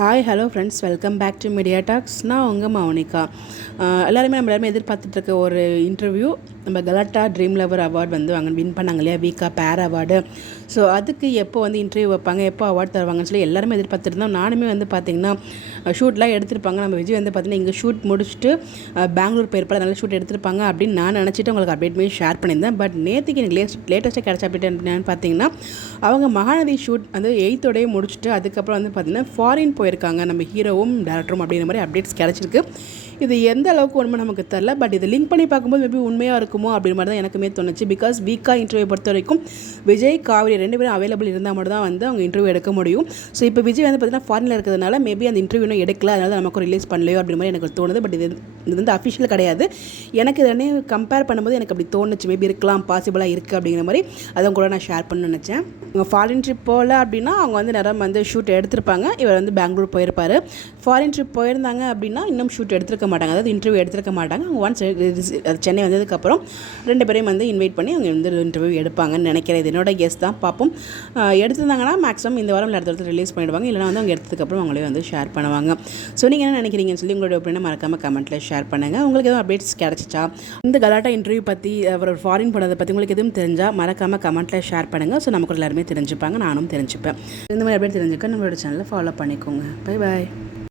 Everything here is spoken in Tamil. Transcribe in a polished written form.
Hi hello friends, welcome back to media talks. நான் உங்கள் மௌனிகா. எல்லாருமே எதிர்பார்த்துட்ருக்க ஒரு இன்டர்வியூ, நம்ம கலாட்டா ட்ரீம் லவர் அவார்ட் வந்து அவங்க வின் பண்ணாங்க இல்லையா, வீக்கா பேர் அவார்டு. ஸோ அதுக்கு எப்போ வந்து இன்டர்வியூ வைப்பாங்க, எப்போ அவார்ட் தருவாங்கன்னு சொல்லி எல்லாருமே எதிர்பார்த்துருந்தோம். நானுமே வந்து பார்த்திங்கன்னா ஷூட்லாம் எடுத்திருப்பாங்க. நம்ம விஜய் வந்து பார்த்திங்கன்னா இங்கே ஷூட் முடிச்சுட்டு பெங்களூர் போயிருப்பாங்க, நல்ல ஷூட் எடுத்திருப்பாங்க அப்படின்னு நான் நினச்சிட்டு உங்களுக்கு அப்டேட்மே ஷேர் பண்ணியிருந்தேன். பட் நேற்றுக்கு எனக்கு லேட்டஸ்ட்டாக கிடச்ச அப்டேட் என்னன்னு பார்த்தீங்கன்னா, அவங்க மகாநதி ஷூட் வந்து 8th முடிச்சுட்டு அதுக்கப்புறம் வந்து பார்த்திங்கன்னா ஃபாரின் போயிருக்காங்க நம்ம ஹீரோவும் டேரக்டரும் அப்படிங்கிற மாதிரி அப்டேட்ஸ் கிடச்சிருக்கு. இது எந்த அளவுக்கு உண்மை நமக்கு தெரில, பட் இது லிங்க் பண்ணி பார்க்கும்போது மேபி உண்மையாக இருக்குமோ அப்படின்ற மாதிரி தான் எனக்குமே தோணுச்சு. பிகாஸ் வீக்கா இன்டர்வியூ பொறுத்த வரைக்கும் விஜய் காவிரி 2 பேரும் அவைலபிள் இருந்தால் மட்டும் தான் வந்து அவங்க இன்டர்வியூ எடுக்க முடியும். ஸோ இப்போ விஜய் வந்து பார்த்திங்கன்னா ஃபாரினில் இருக்கிறதுனால மேபி அந்த இன்டர்வியூ இன்னும் எடுக்கல, அதனால தான் நமக்கு ரிலீஸ் பண்ணலையோ அப்படின்ற மாதிரி எனக்கு தோணுது. பட் இது வந்து அஃபிஷியல் கிடையாது. எனக்கு இதனே கம்பேர் பண்ணும்போது எனக்கு அப்படி தோணுச்சு, மேபி இருக்கலாம், பாசிபிளாக இருக்குது அப்படிங்கிற மாதிரி அதை கூட நான் ஷேர் பண்ண நினச்சேன். அவங்க ஃபாரின் ட்ரிப் போகல அப்படின்னா அவங்க வந்து நிறைய வந்து ஷூட் எடுத்திருப்பாங்க. இவர் வந்து பெங்களூர் போயிருப்பார். ஃபாரின் ட்ரிப் போயிருந்தாங்க அப்படின்னா இன்னும் ஷூட் எடுத்திருக்க மாட்டாங்க, அதாவது இன்டர்வியூ எடுத்திருக்க மாட்டாங்க. அவங்க ஒன்ஸ் சென்னை வந்ததுக்கப்புறம் 2 பேரையும் வந்து இன்வைட் பண்ணி அவங்க வந்து இன்டர்வியூ எடுப்பாங்கன்னு நினைக்கிறேன். இது என்னோட கெஸ் தான், பார்ப்போம். எடுத்திருந்தாங்கன்னா மேக்ஸிமம் இந்த வாரம் அடுத்த ரிலீஸ் பண்ணிவிடுவாங்க, இல்லைனா வந்து அவங்க எடுத்ததுக்கப்புறம் அவங்களே வந்து ஷேர் பண்ணுவாங்க. ஸோ நீங்கள் என்ன நினைக்கிறீங்கன்னு சொல்லி உங்களோட ஒப்பீனியனை மறக்காமல் கமெண்ட்டில் ஷேர் பண்ணுங்கள். உங்களுக்கு எதுவும் அப்டேட்ஸ் கிடச்சிச்சா, இந்த கலாட்டா இன்டர்வியூ பற்றி, அவர் ஃபாரின் போனதை பற்றி உங்களுக்கு எதுவும் தெரிஞ்சால் மறக்காமல் கமெண்ட்டில் ஷேர் பண்ணுங்கள். ஸோ நமக்கு எல்லாருமே தெரிஞ்சுப்பாங்க, நானும் தெரிஞ்சுப்பேன். இந்த மாதிரி அப்டேட் தெரிஞ்சுக்க நம்மளோட சேனலை ஃபாலோ பண்ணிக்கோங்க. Bye bye.